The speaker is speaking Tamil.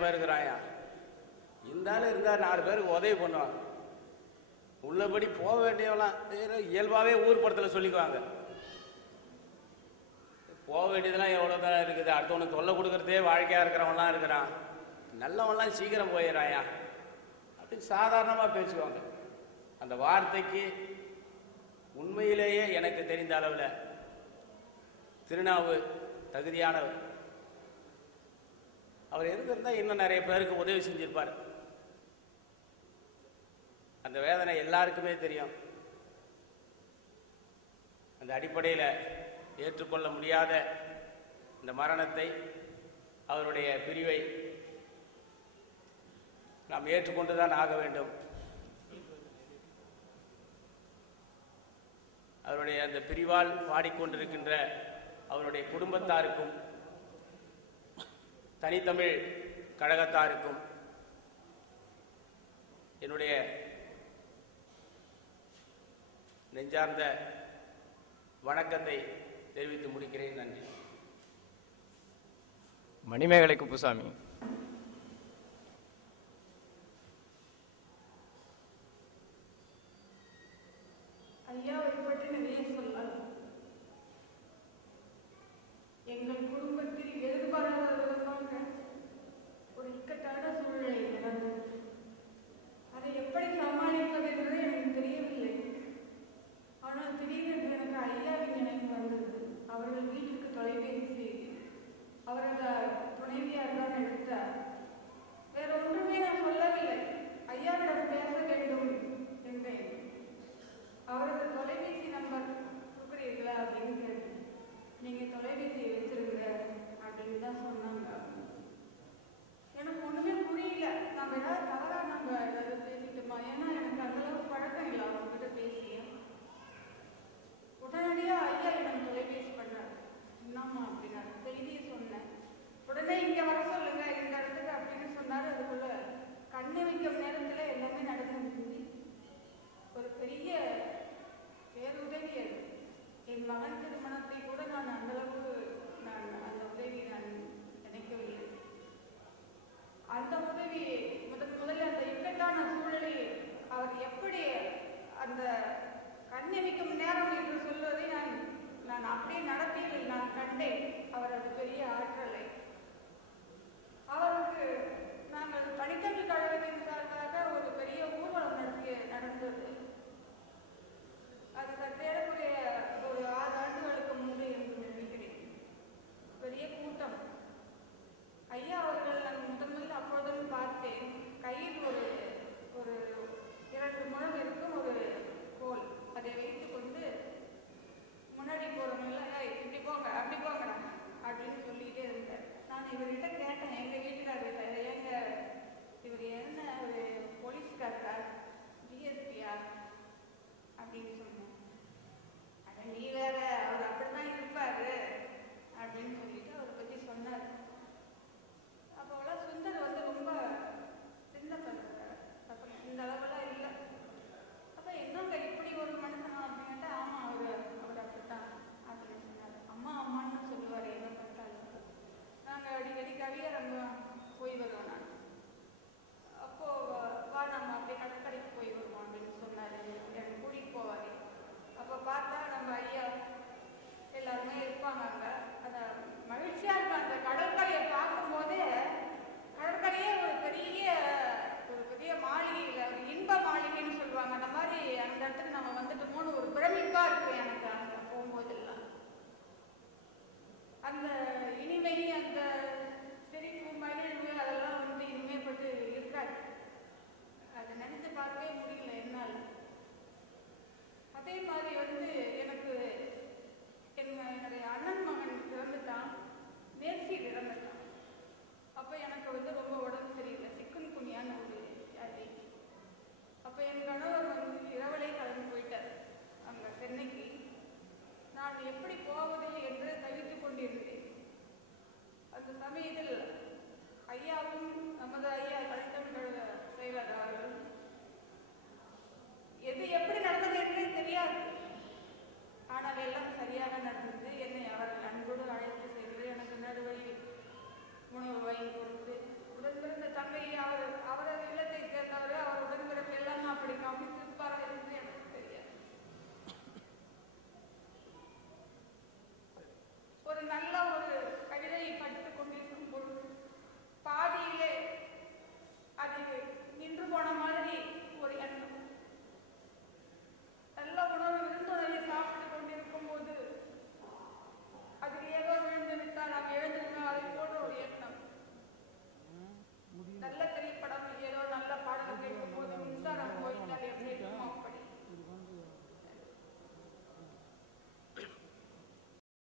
போயிருக்கிறாயா. இந்த ஆள் இருந்தால் 4 பேருக்கு உதவி பண்ணுவாங்க. உள்ளபடி போக வேண்டியவெல்லாம் இயல்பாகவே ஊர் படத்தில் சொல்லிக்குவாங்க. போக வேண்டியதெல்லாம் எவ்வளோ தான் இருக்குது. அடுத்தவனுக்கு தொல்லை கொடுக்குறதே வாழ்க்கையாக இருக்கிறவன்லாம் இருக்கிறான். நல்லவன்லாம் சீக்கிரம் போயிடறாயா அப்படின்னு சாதாரணமாக பேசுவாங்க. அந்த வார்த்தைக்கு உண்மையிலேயே எனக்கு தெரிந்த அளவில் திருநாவு தகுதியானவர். அவர் இருந்திருந்தால் இன்னும் நிறைய பேருக்கு உதவி செஞ்சிருப்பார். அந்த வேதனை எல்லாருக்குமே தெரியும். அந்த அடிப்படையில் ஏற்றுக்கொள்ள முடியாத இந்த மரணத்தை, அவருடைய பிரிவை நாம் ஏற்றுக்கொண்டுதான் ஆக வேண்டும். அவருடைய அந்த பிரிவால் பாடிக்கொண்டிருக்கின்ற அவருடைய குடும்பத்தாருக்கும் தனித்தமிழ் கழகத்தாருக்கும் என்னுடைய நெஞ்சார்ந்த வணக்கத்தை தெரிவித்து முடிக்கிறேன். நன்றி. மணிமேகலை குப்புசாமி.